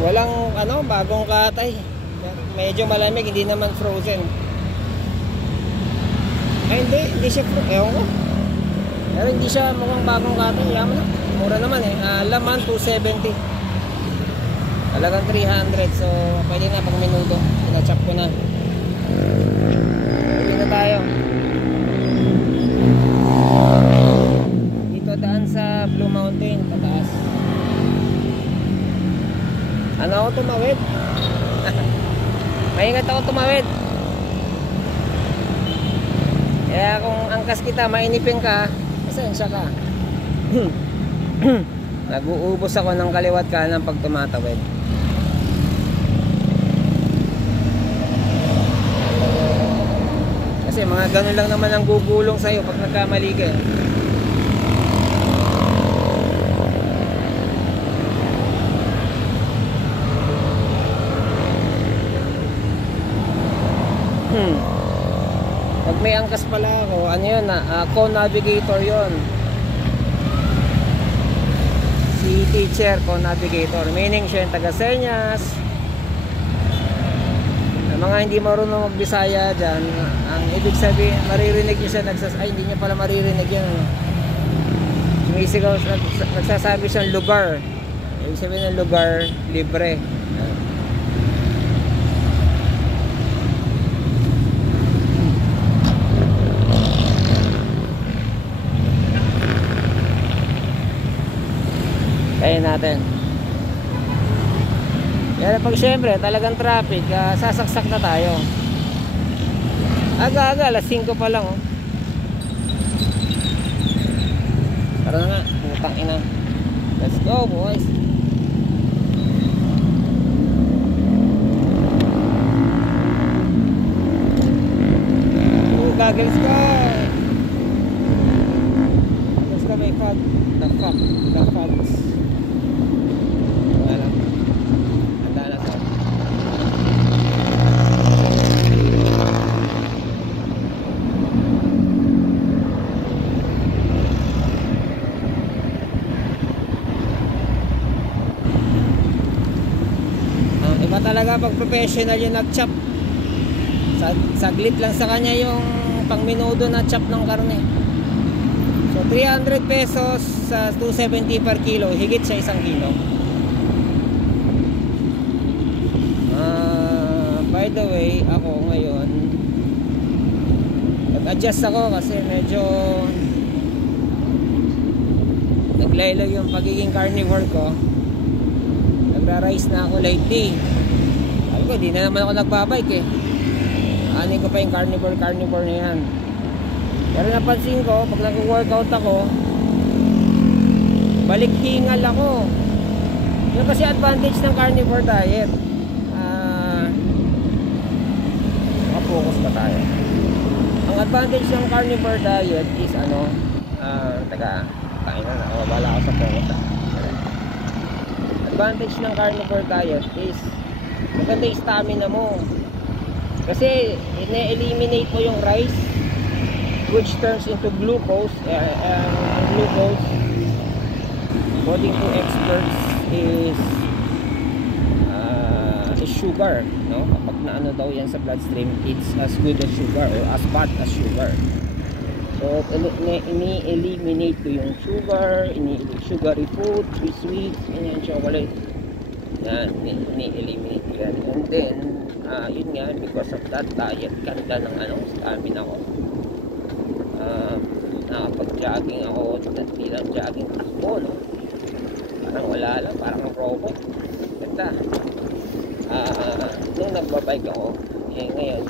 Walang ano, bagong katay. Medyo malamig, hindi naman frozen. Ay hindi siya frozen. Ewan ko. Pero hindi siya mukhang bagong katay. Yaman na. Mura naman eh. Laman 270. Talagang 300. So pwede na pag minuto. Pinachop ko na. Pwede na tayo. Dito daan sa Blue Mountain. Pataas. Ano ako tumawid? Maingat ako tumawid. Kaya kung angkas kita, mainipin ka, pasensya ka. Nag-uubos ako ng kaliwat kanan pag tumatawid. Kasi mga ganun lang naman ang gugulong sa'yo pag nagkamali ka. Pag may angkas pala ako, ano yun, co-navigator yun. Si teacher, co-navigator. Meaning siya yung taga-senyas. Mga hindi marunong mag-Bisaya dyan, ang ibig sabihin, maririnig nyo siya ay hindi nyo pala maririnig yun. Sumisigaw, nagsasabi siyang lugar. Ibig sabihin ng lugar, libre. Kaya natin. Pero pag syempre talagang traffic, sasaksak na tayo. Aga-aga, alas 5 pa lang oh. Tara na nga, putang ina. Let's go boys. Goggles ka. Goggles ka, may fog. The fogs. Talaga pag professional yung nag-chop, saglit lang sa kanya yung pang minuto na chop ng karne. So 300 pesos sa 270 per kilo, higit sa 1 kilo. By the way, ako ngayon nag-adjust ako kasi medyo naglaylo yung pagiging carnivore ko. Nagra-rice na ako lately. Di na naman ako nagbabike eh. Anin ko pa yung carnivore na yan. Pero napansin ko, pag nag-workout ako, balik hingal ako. Yun kasi advantage ng carnivore diet. Makapokus pa tayo. Ang advantage ng carnivore diet is ano, kain na, wala ako sa focus. Advantage ng carnivore diet is maganda yung stamina mo kasi ine-eliminate mo yung rice, which turns into glucose. Ang glucose, according to experts, is sugar, no? Kapag naano daw yan sa bloodstream, it's as good as sugar or as bad as sugar. So ini-eliminate ko yung sugar, sugary food, sweet, and chocolate. Yan, ni-eliminate yan. And then yun nga, because of that diet, ganda ng stamina ko. Nakapag-jogging ako, hindi lang jogging, takbo, no? Parang wala lang, parang robot. Ganda. Nung nagbabike ako, ngayon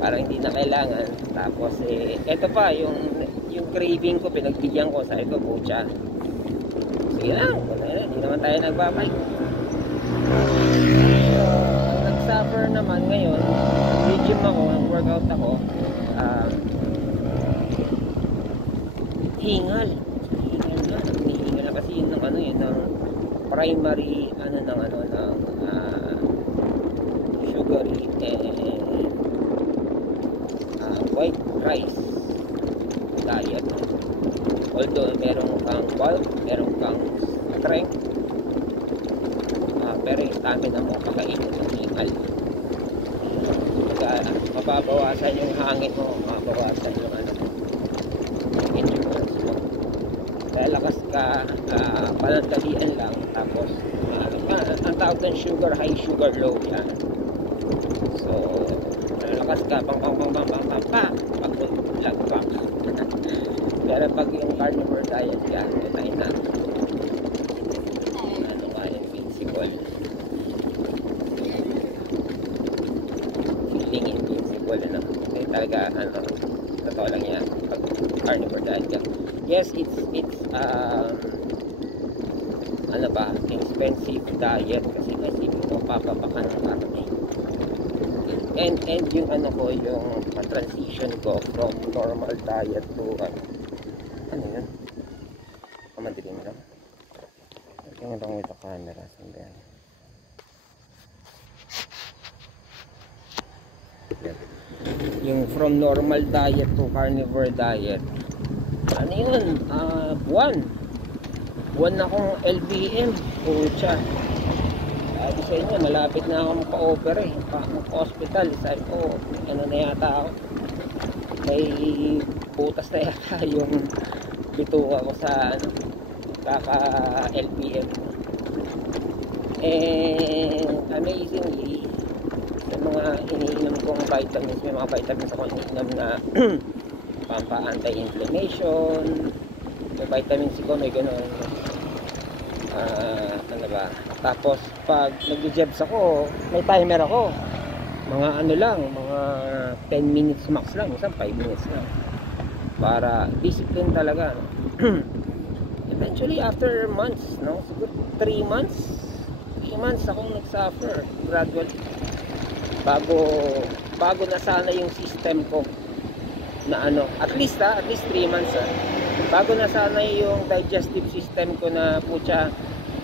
parang hindi na kailangan. Tapos eto pa, yung craving ko, pinagbigyan ko, sabi ko, bucha, sige lang, hindi naman tayo nagbabike. Nag-suffer naman ngayon, nag-gym ako, nag-workout ako, hingal na kasi yun ng ng primary ng sugary and white rice diet. Although meron kang bulk, meron kang strength, pero yung stamina mo kakainin ng hingal. Kaya mababawasan yung hangin mo, mababawasan yung ano, endurance mo. Lalakas ka, panandalian lang, tapos ang tawag ng sugar high, sugar low yan. So lalakas ka, pang pag lagpak. Pero pag yung carnivore diet ka, patay na. Ano nga, invincible. Feeling invincible, ano. Kaya talaga, ano, totoo lang yan. Pag carnivore diet ka. Yes, it's ano ba, expensive diet kasi naisipin mo, papapakan ng karne. And yung ano ko, yung transition ko from normal diet to ano yun? Madilim lang. Tingnan lang with the camera. Sandali. Yung from normal diet to carnivore diet. Ano yun? Buwan na akong LBM. Pucha. Sabi sa inyo, malapit na ako mapa-opera mapa-hospital. Sabi ko, ano na yata ako. May butas na yata yung bituka ko sa ano, kaka-LBM. And amazingly, yung mga iniinom kong vitamins, may mga vitamins ako iniinom na pampa-anti-inflammation. Yung vitamin C ko, may gano'n. Ano ba? Tapos, pag nag-jebs ako, may timer ako. Mga ano lang, mga 10 minutes max lang, isang 5 minutes lang. Para discipline talaga, no? Eventually after months, no, siguro 3 months akong nagsuffer gradually bago nasana yung system ko na ano, at least 3 months bago nasana yung digestive system ko na putya,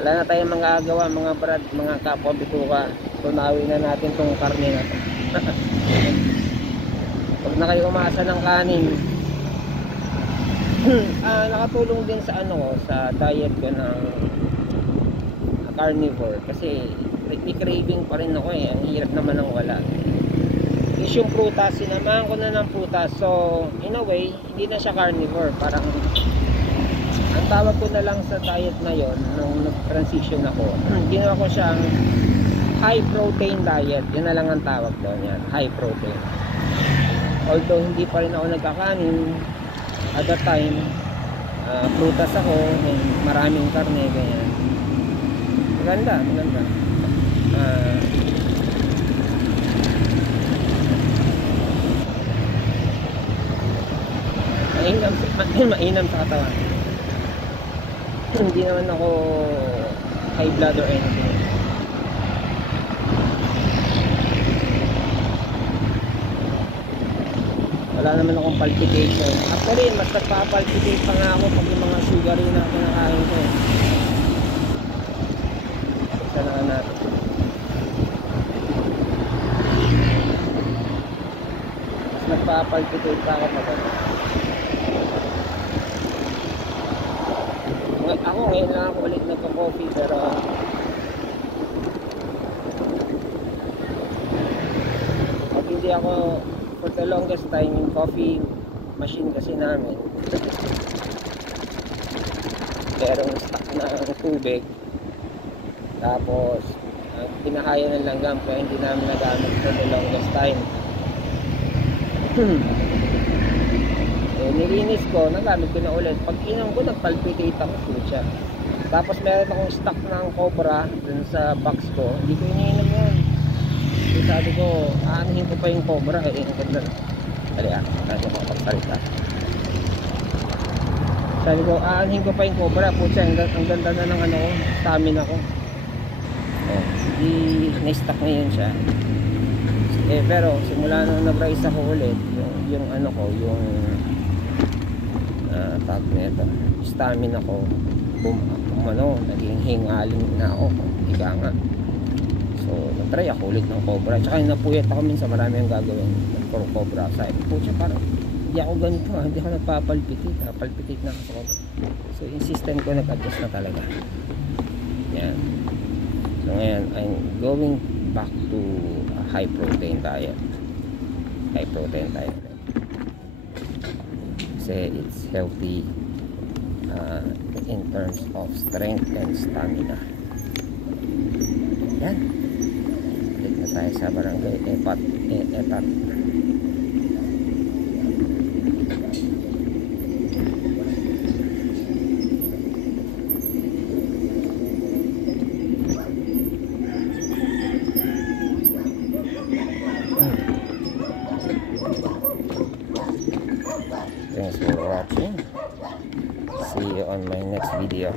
wala na tayong magagawa mga brad, mga kapwa bituka, tunawin na natin tong karne na to. Huwag na kayo umasa ng kanin. Nakatulong din sa ano ko, sa diet ko ng carnivore kasi may craving pa rin ako ang hirap naman ng wala. Is yung prutas, sinamahan ko na ng prutas, so in a way hindi na siya carnivore, parang ang tawag ko na lang sa diet na yon nung nag-transition ako, ginawa ko siyang high protein diet, yun na lang ang tawag doon, yan, high protein. Although hindi pa rin ako nagkakanin at that time, prutas ako, may maraming karne, ganyan. Maganda. Mainam sa katawan. Hindi naman ako high blood or anything. Wala naman akong palpitation. Actually, mas nagpa-palpitate pa nga ako pag yung mga sugary na kinakain ko. Isa na natin. Mas nagpa-palpitate pa ako pag ano. Ako ngayon lang ako ulit nagka-coffee, pero pag hindi ako for the longest time, yung coffee machine kasi namin merong stock ng tubig, tapos pinahaya ng langgam kaya hindi namin nagamit for the longest time. Nilinis ko, nagamit ko na ulit. Pag inom ko, nagpalpitate ako siya. Tapos meron akong stock ng Cobra dun sa box ko, hindi ko iniinom yun. So sabi ko, aanuhin ko pa yung Cobra, yung ganda. Dali tayo makapagsalita. Sabi ko, aanuhin ko pa yung Cobra, putya, ang ganda na ng ano ko, stamina ko. Hindi na-stock ngayon siya. Pero simula nung nag-rise ako ulit, yung ano ko, yung tag nito, stamina ko naging hingalin na ako, ika nga. So natry ako ulit ng Cobra, tsaka napuyat ako minsan, marami ang gagawin for Cobra. Sabi ko, pucha, parang hindi ako ganito, hindi ako nagpapalpitate, palpitate na ako. So yung system ko nag-adjust na talaga yan. So ngayon, I'm going back to a high protein diet. High protein diet. Kasi it's healthy in terms of strength and stamina. Yan. Balik na tayo sa barangay Epat. Thanks for watching. See you on my next video.